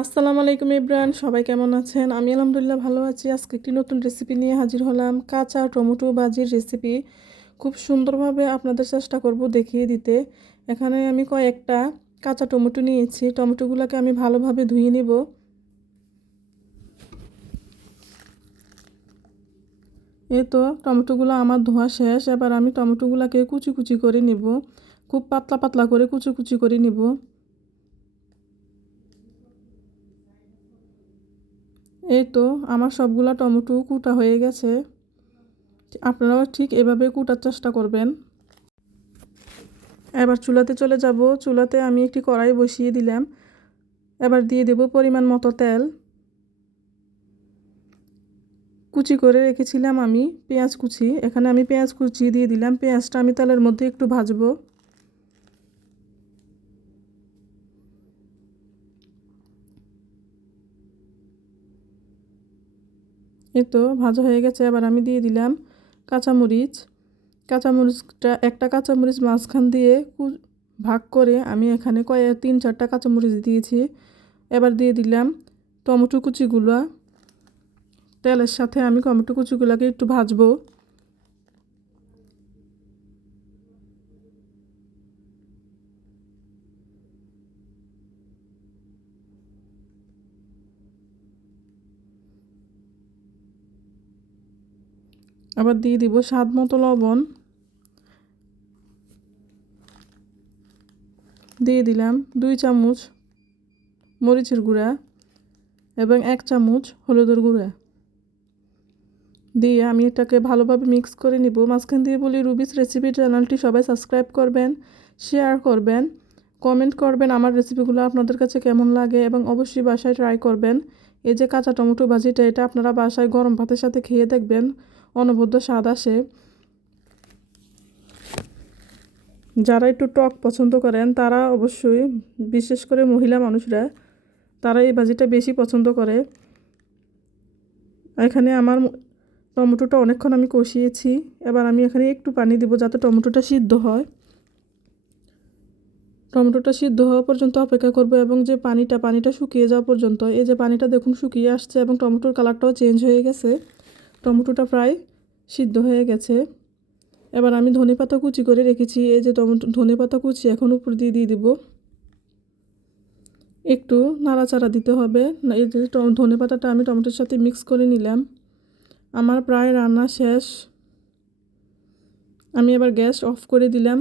আসসালামু আলাইকুম ইব্রান, সবাই কেমন আছেন? আমি আলহামদুলিল্লাহ ভালো আছি। আজকে একটি নতুন রেসিপি নিয়ে হাজির হলাম, কাঁচা টমেটো ভাজির রেসিপি খুব সুন্দরভাবে আপনাদের চেষ্টা করব দেখিয়ে দিতে। এখানে আমি কয়েকটা কাঁচা টমেটো নিয়েছি। টমেটোগুলোকে আমি ভালোভাবে ধুয়ে নেব। এই তো টমেটোগুলো আমার ধোয়া শেষ। এবার আমি টমেটোগুলোকে কুচি কুচি করে নিব। খুব পাতলা পাতলা করে কুচি কুচি করে নিব। এই তো, আমার সবগুলা টমেটো কুটা হয়ে গেছে। আপনারাও ঠিক এভাবে কুটার চেষ্টা করবেন। এবার চুলাতে চলে যাব। চুলাতে আমি একটি কড়াই বসিয়ে দিলাম। এবার দিয়ে দেব পরিমাণ মতো তেল। কুচি করে রেখেছিলাম আমি পেঁয়াজ কুচি। এখানে আমি পেঁয়াজ কুচি দিয়ে দিলাম। পেঁয়াজটা আমি তেলের মধ্যে একটু ভাজবো। এই তো ভাজা হয়ে গেছে, এবার আমি দিয়ে দিলাম কাঁচামরিচ। কাঁচামরিচটা, একটা কাঁচামরিচ মাঝখান দিয়ে ভাগ করে আমি এখানে কয়ে, তিন চারটা কাঁচামরিচ দিয়েছি। এবার দিয়ে দিলাম টমেটো কুচিগুলো। তেলের সাথে আমি টমেটো কুচিগুলোকে একটু ভাজবো। আবার দিয়ে দিব স্বাদ মতো লবণ। দিয়ে দিলাম দুই চামচ মরিচের গুঁড়া এবং এক চামচ হলুদের গুঁড়া। দিয়ে আমি এটাকে ভালোভাবে মিক্স করে নিব। মাঝখান দিয়ে বলি রুবিস রেসিপি চ্যানেলটি সবাই সাবস্ক্রাইব করবেন, শেয়ার করবেন, কমেন্ট করবেন আমার রেসিপিগুলো আপনাদের কাছে কেমন লাগে এবং অবশ্যই বাসায় ট্রাই করবেন। এই যে কাঁচা টমেটো ভাজিটা, এটা আপনারা বাসায় গরম ভাতের সাথে খেয়ে দেখবেন। অনবদ্য স্বাদ আসে। যারা একটু টক পছন্দ করেন, তারা অবশ্যই, বিশেষ করে মহিলা মানুষরা, তারা এই ভাজিটা বেশি পছন্দ করে। এখানে আমার টমেটোটা অনেকক্ষণ আমি কষিয়েছি। এবার আমি এখানে একটু পানি দিব যাতে টমেটোটা সিদ্ধ হয়। টমেটোটা সিদ্ধ হওয়া পর্যন্ত অপেক্ষা করব এবং যে পানিটা পানিটা শুকিয়ে যাওয়া পর্যন্ত, এই যে পানিটা দেখুন শুকিয়ে আসছে এবং টমেটোর কালারটাও চেঞ্জ হয়ে গেছে। টমেটোটা প্রায় সিদ্ধ হয়ে গেছে। এবার আমি ধনে পাতা কুচি করে রেখেছি। এই যে টমেটো, ধনে পাতা কুচি এখন উপর দিয়ে দিয়ে দিব। একটু নাড়াচাড়া দিতে হবে। এই যে ধনে পাতাটা আমি টমেটোর সাথে মিক্স করে নিলাম। আমার প্রায় রান্না শেষ। আমি এবার গ্যাস অফ করে দিলাম।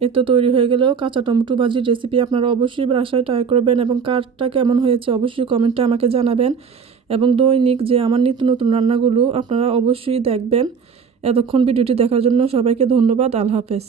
এ তো তৈরি হয়ে গেলেও কাঁচা টমেটো ভাজির রেসিপি আপনারা অবশ্যই বাসায় ট্রাই করবেন এবং কারটা কেমন হয়েছে অবশ্যই কমেন্টে আমাকে জানাবেন। এবং দৈনিক যে আমার নিত্য নতুন রান্নাগুলো আপনারা অবশ্যই দেখবেন। এতক্ষণ ভিডিওটি দেখার জন্য সবাইকে ধন্যবাদ। আল্লাহ হাফেজ।